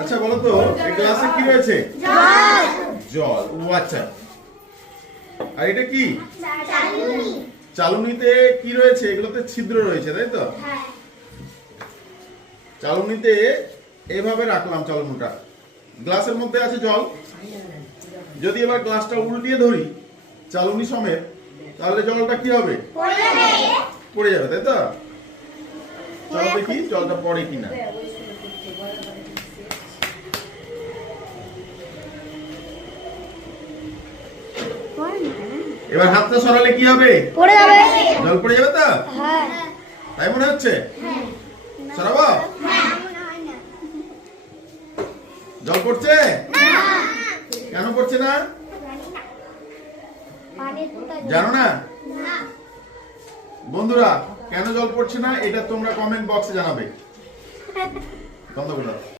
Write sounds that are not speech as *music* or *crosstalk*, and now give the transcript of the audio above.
আচ্ছা বলো তো, এই গ্লাসে কি রয়েছে? জল। আচ্ছা। আর এটা কি? চালুনিতে কি রয়েছে? এগুলোতে ছিদ্র রয়েছে, তাই তো? চালুনিতে এভাবে রাখলাম চালুনিটা। গ্লাসের মধ্যে আছে জল। যদি এবার গ্লাসটা উল্টিয়ে ধরি, চালুনি সমেত, তাহলে জলটা কি হবে? পড়ে যাবে, তাই তো? চলো দেখি জলটা পড়ে কিনা। এবার হাতটা সরালে কি হবে? পড়ে যাবে। জল পড়ে যাবে তো? হ্যাঁ। তাই মনে হচ্ছে? সরাবো? জল পড়ছে? কেন পড়ছে না? জানো না? বন্ধুরা কেন জল পড়ছে না? এটা তোমরা কমেন্ট বক্সে জানাবে। *laughs* বন্ধ করে।